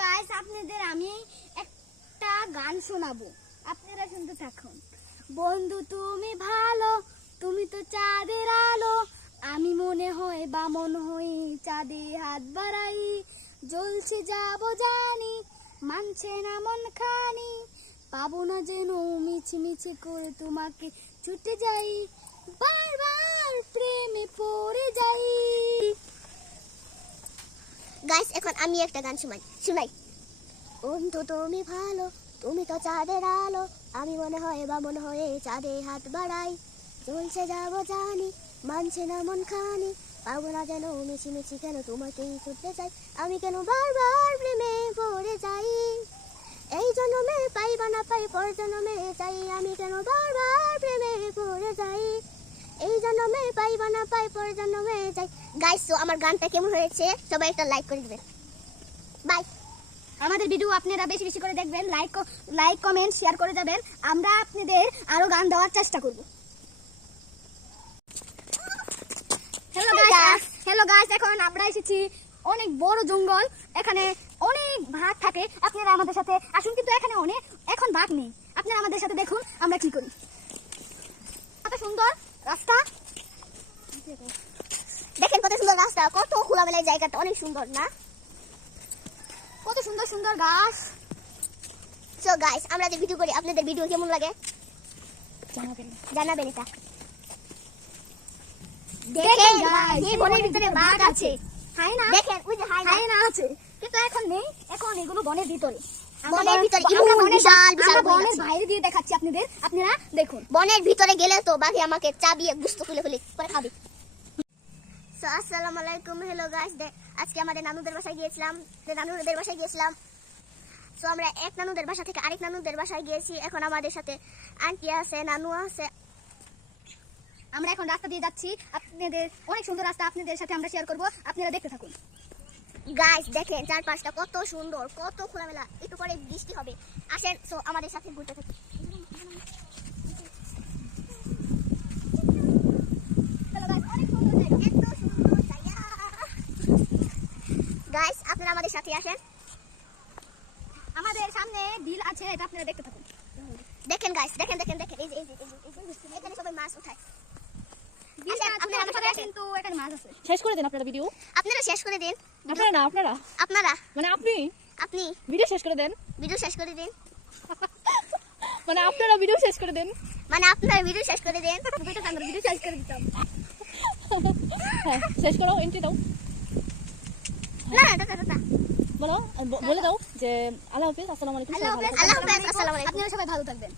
Guys আপনাদের আমি একটা গান শোনাবো, আপনারা শুনতে থাকুন। বন্ধু তুমি ভালো, তুমি তো চাঁদের আলো, আমি মনে হয় বামন হই চাঁদে হাত বাড়াই, জ্বলছে যাবো জানি মানছে না মন খানি, পাবো না যেন মিছি মিছি করে তোমাকে ছুটে যাই, বারবার প্রেমে পড়ে যাই। গাইস এখন আমি একটা গান শুনাই। বন্ধু তুমি ভালো, তুমি তো চাঁদের আলো, আমি মনে হয় বামন হয়ে চাঁদে হাত বাড়াই, চলছে যাবো জানি মানছে না মন খানি, পাবো না যেন মিছি মিছি কেন তোমাকেই ছুটতে চাই, আমি কেন বারবার প্রেমে পড়ে যাই, এই জন্মে পাইবা না পাই পর জন্মে চাই, আমি কেন বারবার প্রেমে পড়ে যাই, এই জন্মে পাইবা না পাই পর জন্মে যাই। গাইস তো আমার গানটা কেমন হয়েছে সবাই একটা লাইক করে দিবেন। বাই। আমাদের ভিডিও আপনারা বেশি বেশি করে দেখবেন, লাইক কমেন্ট শেয়ার করে যাবেন, আমরা আপনাদের আরো গান দেওয়ার চেষ্টা করব। হ্যালো গাইস, এখন আমরা এসেছি অনেক বড় জঙ্গল, এখানে অনেক ভাগ থাকে, আপনারা আমাদের সাথে আসুন, কিন্তু এখানে এখন ভাগ নেই, আপনারা আমাদের সাথে দেখুন আমরা কি করি। কত সুন্দর রাস্তা, দেখেন কত সুন্দর রাস্তা, কত খোলামেলা জায়গাটা, অনেক সুন্দর না? কত সুন্দর সুন্দর গাছ। সো গাইস আমরা যে ভিডিও করি আপনাদের ভিডিও কেমন লাগে জানাবেন এটা। দেখেন এই বনের ভিতরে বাঘ আছে, হায়না, দেখেন ওই যে হায়না আছে, কিন্তু এখন নেই, এখন এগুলো বনের ভিতরে। বনের ভিতরে বিশাল বনের বাইরে দিয়ে দেখাচ্ছি আপনাদের, আপনারা দেখুন। বনের ভিতরে গেলে তো বাঘে আমাকে চাবিয়ে গুস্ত খুলে করে খাবে। সো আসসালামু আলাইকুম, হ্যালো গাইস, আজকে আমাদের নানুদের বাসায় গিয়েছিলাম, সো আমরা এক নানুদের বাসা থেকে আরেক নানুদের বাসায় গিয়েছি, এখন আমাদের সাথে আন্টি আছে, নানু আছে। আমরা এখন রাস্তা দিয়ে যাচ্ছি, আপনাদের অনেক সুন্দর রাস্তা আপনাদের সাথে আমরা শেয়ার করব, আপনারা দেখতে থাকুন। গাইস দেখেন চারপাশটা কত সুন্দর, কত খোলামেলা, একটু পরে বৃষ্টি হবে, আসেন সো আমাদের সাথে ঘুরতে থাকি। গাইস আপনারা আমাদের সাথে আসেন, আমাদের সামনে বিল আছে, এটা আপনারা দেখতে থাকুন। দেখেন গাইস, দেখেন এই যে এখানে সবাই মাছ উঠায়। কিন্তু এখানে মাছ আছে। শেষ করে দেন আপনারা ভিডিও, আপনারা শেষ করে দিন। আপনারা মানে আপনি ভিডিও শেষ করে দেন, ভিডিও শেষ করে দিন, মানে আপনারা ভিডিও শেষ করে দেন, মানে আপনারা ভিডিও শেষ করে দেন। আমরা ভিডিও শেষ করে দিতাম। হ্যাঁ শেষ করো, এন্ট্রি দাও। না টাটা বলো, বলে দাও যে আল্লাহ হাফেজ, আসসালামু আলাইকুম, আল্লাহ হাফেজ, আসসালামু আলাইকুম। আপনারা সবাই ভালো থাকবেন।